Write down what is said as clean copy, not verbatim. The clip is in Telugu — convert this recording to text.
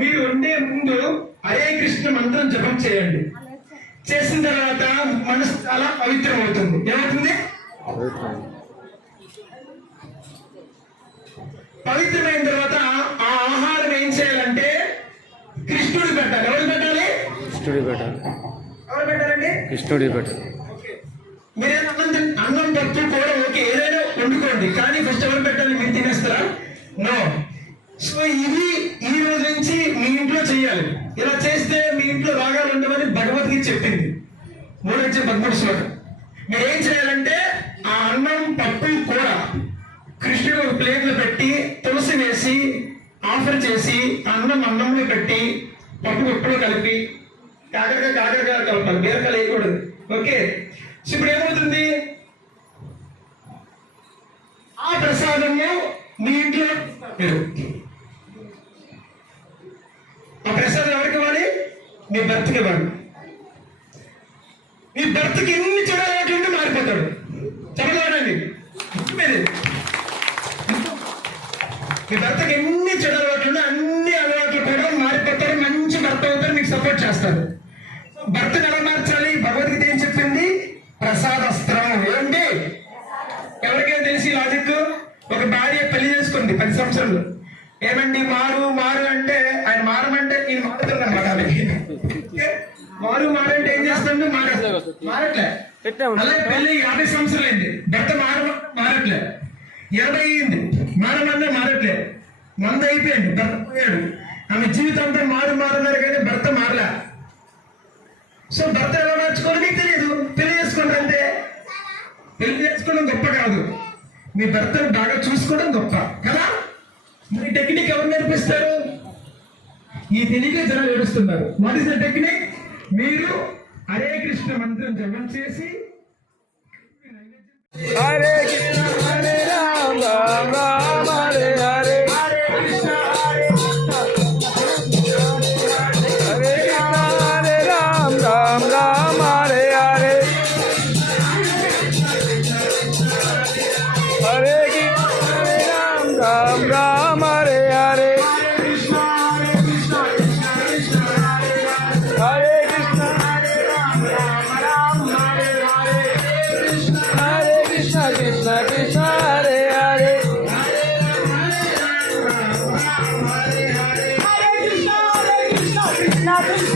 మీరు ఉండే ముందు హరే కృష్ణ మంత్రం జపం చేయండి. చేసిన తర్వాత మనసు చాలా పవిత్రం అవుతుంది. ఏమవుతుంది? పవిత్రమైన తర్వాత ఆ ఆహారం ఏం చేయాలంటే కృష్ణుడు పెట్టాలి. ఎవరు పెట్టాలి? కృష్ణుడి పెట్టాలి. ఎవరు పెట్టాలండి? కృష్ణుడి పెట్టాలి. మీరేనా అన్నం పప్పు కూడా ఓకే, ఏదైనా వండుకోండి, కానీ ఫస్ట్ ఎవరు పెట్టాలి? మీరు తినేస్తారా? నో. సో ఇది ఈ రోజు నుంచి మీ ఇంట్లో చేయాలి. ఇలా చేస్తే మీ ఇంట్లో రాగాలు ఉండవని భగవద్గీత చెప్పింది. 3:13 శ్లోకం. మీరు ఏం చేయాలంటే ఆ అన్నం పప్పు కూర కృష్ణుడు ఒక ప్లేట్లో పెట్టి తులసి వేసి ఆఫర్ చేసి అన్నంలో పెట్టి పప్పు పప్పులో కలిపి కాకరకాయ కలపాలి, బీరకాయలు వేయకూడదు. ఓకే. ఇప్పుడు ఏమవుతుంది? ఆ ప్రసాదము మీ ఇంట్లో మీరు ఆ ప్రసాదం ఎవరికి ఇవ్వాలి? మీ భర్తకి ఇవ్వాలి. మీ భర్తకి ఎన్ని చెడు అలవాట్లు మారిపోతాడు. చెప్పలేదండి. మీ భర్తకి ఎన్ని చెడు అలవాట్లు అన్ని అలవాట్లు కూడా మారిపోతారు. మంచి భర్త అవుతారు, మీకు సపోర్ట్ చేస్తారు. భర్తను ఎలా మార్చాలి? భగవద్గీత ఏం చెప్పింది? ప్రసాదస్త్రం. ఏంటి? ఎవరికైనా తెలిసి లాజిక్? ఒక భార్య పెళ్లి చేసుకుంది 10 సంవత్సరాలు. ఏమండి మారు అంటే ఆయన మారమంటే నేను మారుతుంది అనమాట. మారు అంటే ఏం చేస్తాడు? మారట్లే. అలాగే పెళ్లి 50 సంవత్సరాలు అయింది, భర్త మారట్లే. 80 అయింది, మారమన్నా మారట్లే. 100 అయిపోయింది, భర్త పోయాడు. ఆమె జీవితంతో మారున్నారు కానీ భర్త మారలే. సో భర్త ఎలా మార్చుకోవాలి మీకు తెలియదు. పెళ్లి చేసుకోండి అంతే. పెళ్లి చేసుకోవడం గొప్ప కాదు, మీ భర్తను బాగా చూసుకోవడం గొప్ప కదా. మరి టెక్నిక్ ఎవరు నేర్పిస్తారు? ఈ తెలియక జనాలు ఏడుస్తున్నారు. What is the technique? మీరు హరే కృష్ణ మంత్రం జపం చేసి Hare Krishna Hare Rama Rama Rama Hare Hare, Hare Krishna Hare Krishna Hare Hare Rama Rama Rama Hare Hare, Hare Krishna Hare Rama Rama Rama Hare Hare, Hare Krishna Hare Rama Rama Rama Hare Hare, Hare Krishna Krishna Krishna Hare Hare, Hare Krishna, Krishna Krishna.